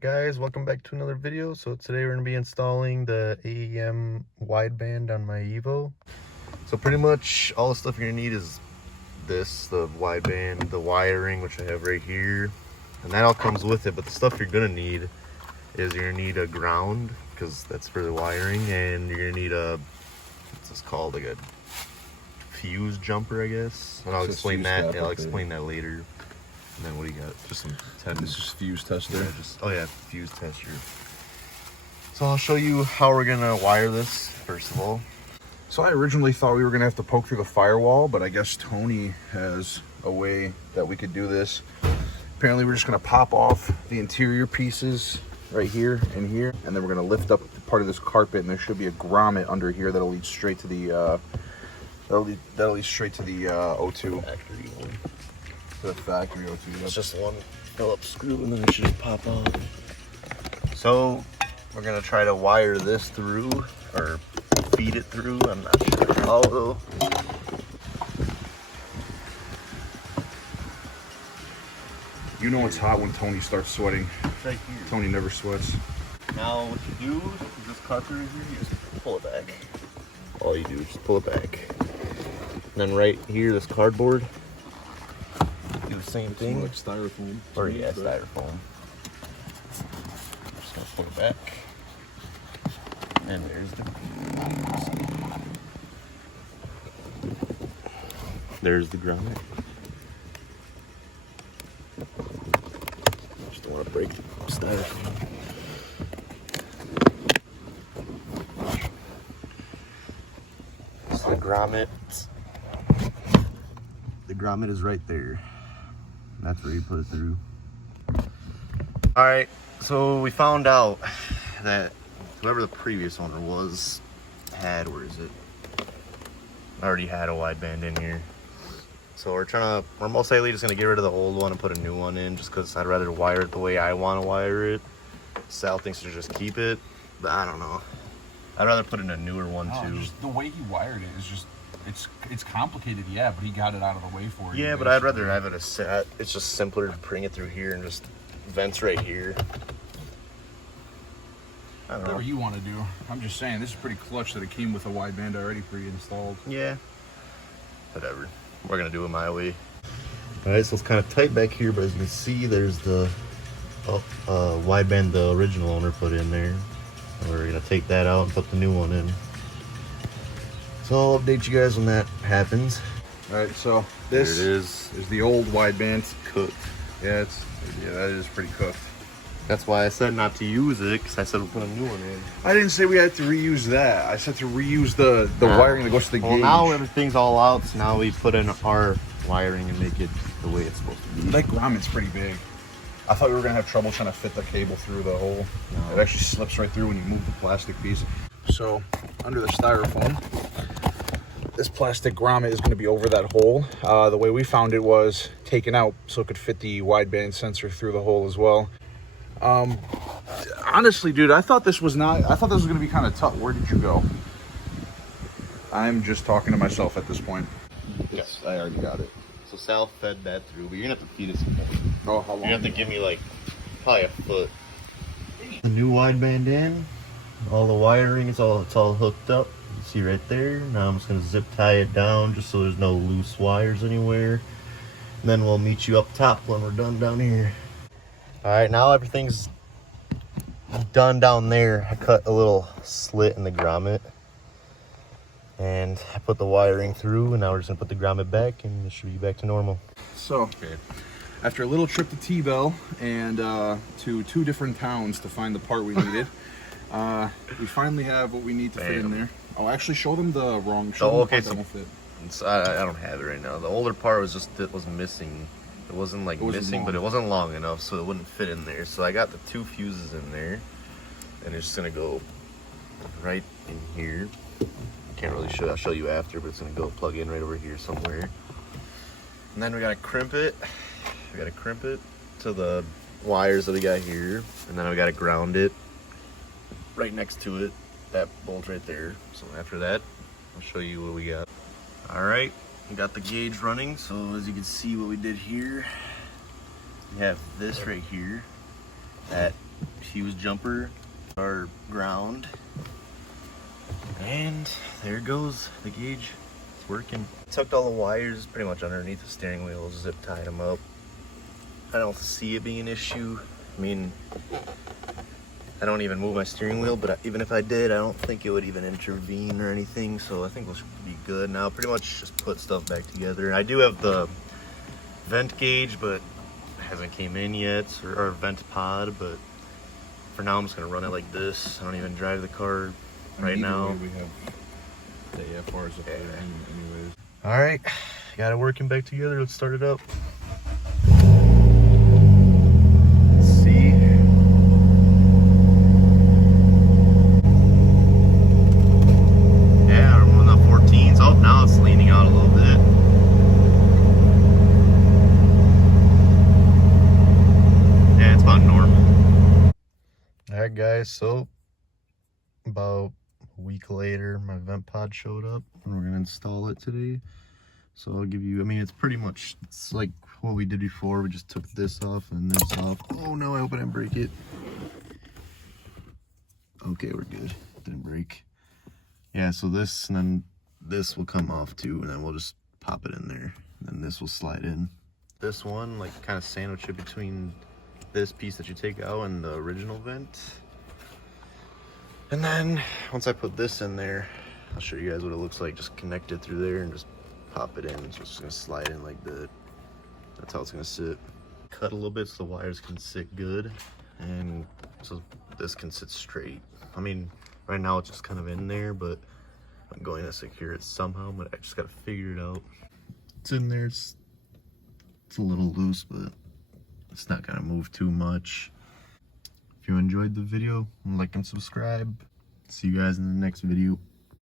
Guys, welcome back to another video. So today we're going to be installing the AEM Wideband on my Evo. So pretty much all the stuff you're going to need is this, the wideband, the wiring, which I have right here, and that all comes with it. But the stuff you're going to need is you're going to need a ground, because that's for the wiring, and you're going to need a, what's this called, like a fuse jumper, I guess. And I'll explain that. Yeah, I'll explain that later. And then what do you got? Just some This is fuse tester. Yeah, fuse tester. So I'll show you how we're gonna wire this first of all. So I originally thought we were gonna have to poke through the firewall, but I guess Tony has a way that we could do this. Apparently we're just gonna pop off the interior pieces right here and here, and then we're gonna lift up part of this carpet, and there should be a grommet under here that'll lead straight to the that'll lead straight to the O2. Factory one. The factory O2. It's just one Phillips screw and then it should just pop off. So we're gonna try to wire this through or feed it through. I'm not sure how though. You know it's hot when Tony starts sweating. Right here. Tony never sweats. Now what you do is this carpet right here, you just pull it back. All you do is just pull it back. And then right here, this cardboard, do the same thing. Like styrofoam. Or yeah, styrofoam. Just gonna pull it back. And there's the grommet. Just don't want to break the styrofoam. So the grommet. The grommet is right there. That's where you put it through. All right, so we found out that whoever the previous owner was had, where is it? Already had a wideband in here. So we're most likely just gonna get rid of the old one and put a new one in, just because I'd rather wire it the way I want to wire it. Sal thinks to just keep it, but I don't know. I'd rather put in a newer one too. Just the way he wired it is just, it's complicated, yeah, but he got it out of the way for you. Yeah, but I'd rather have it a set. It's just simpler to bring it through here and just vents right here. I don't know. Whatever you want to do. I'm just saying, this is pretty clutch that it came with a wideband already pre-installed. Yeah. Whatever. We're gonna do it my way. All right, so it's kind of tight back here, but as you can see, there's the wideband the original owner put in there. We're gonna take that out and put the new one in. So I'll update you guys when that happens. All right, so this is the old wideband. It's cooked. Yeah, that is pretty cooked. That's why I said not to use it, because I said we'll put a new one in. I didn't say we had to reuse that. I said to reuse the wiring that goes to the gauge. Well, now everything's all out, so now we put in our wiring and make it the way it's supposed to be. That grommet's pretty big. I thought we were gonna have trouble trying to fit the cable through the hole. No. It actually slips right through when you move the plastic piece. So under the styrofoam, this plastic grommet is going to be over that hole. The way we found it was taken out so it could fit the wideband sensor through the hole as well. Honestly, dude, I thought this was going to be kind of tough. Where did you go? I'm just talking to myself at this point. Yes, I already got it. So Sal fed that through, but you're gonna have to feed it some more. Oh, how long? You have to give me like probably a foot. The new wideband in, all the wiring it's all hooked up. You see right there. Now I'm just gonna zip tie it down just so there's no loose wires anywhere. And then we'll meet you up top when we're done down here. All right, now everything's done down there. I cut a little slit in the grommet. And I put the wiring through, and now we're just gonna put the grommet back, and it should be back to normal. So, after a little trip to T-Bell and to 2 different towns to find the part we needed, we finally have what we need to fit in there. Oh, actually, show them the wrong. Okay, so I don't have it right now. The older part was just it was missing. It wasn't like missing, but it wasn't long enough, so it wouldn't fit in there. So I got the 2 fuses in there, and it's just gonna go right in here. Can't really show. I'll show you after, but it's gonna go plug in right over here somewhere. And then we gotta crimp it. We gotta crimp it to the wires that we got here, and then we gotta ground it right next to it. That bolt right there. So after that, I'll show you what we got. All right, we got the gauge running. So as you can see, what we did here, we have this right here that fuse jumper, our ground. And there goes the gauge. It's working. Tucked all the wires pretty much underneath the steering wheel, zip tied them up. I don't see it being an issue. I mean, I don't even move my steering wheel, but even if I did, I don't think it would even intervene or anything. So I think we'll be good now. Pretty much just put stuff back together. I do have the vent gauge, but it hasn't came in yet, or vent pod. But for now, I'm just gonna run it like this. I don't even drive the car right now. We have the AFRs up there anyways. All right, got it working back together. Let's start it up. Now it's leaning out a little bit. Yeah, it's about normal. Alright guys, so about a week later my vent pod showed up and we're gonna install it today. So I'll give you, I mean, it's like what we did before. We just took this off and this off. Oh no, I hope I didn't break it. Okay, we're good. Didn't break. Yeah, so this and then this will come off too, and then we'll just pop it in there, and then this will slide in. This one, like, kind of sandwich it between this piece that you take out and the original vent. And then once I put this in there, I'll show you guys what it looks like. Just connect it through there and just pop it in. So it's just gonna slide in like that. That's how it's gonna sit. Cut a little bit so the wires can sit good, and so this can sit straight. I mean, right now it's just kind of in there, but I'm going to secure it somehow, but I just gotta figure it out. It's in there, it's a little loose, but it's not gonna move too much. If you enjoyed the video, like and subscribe. See you guys in the next video.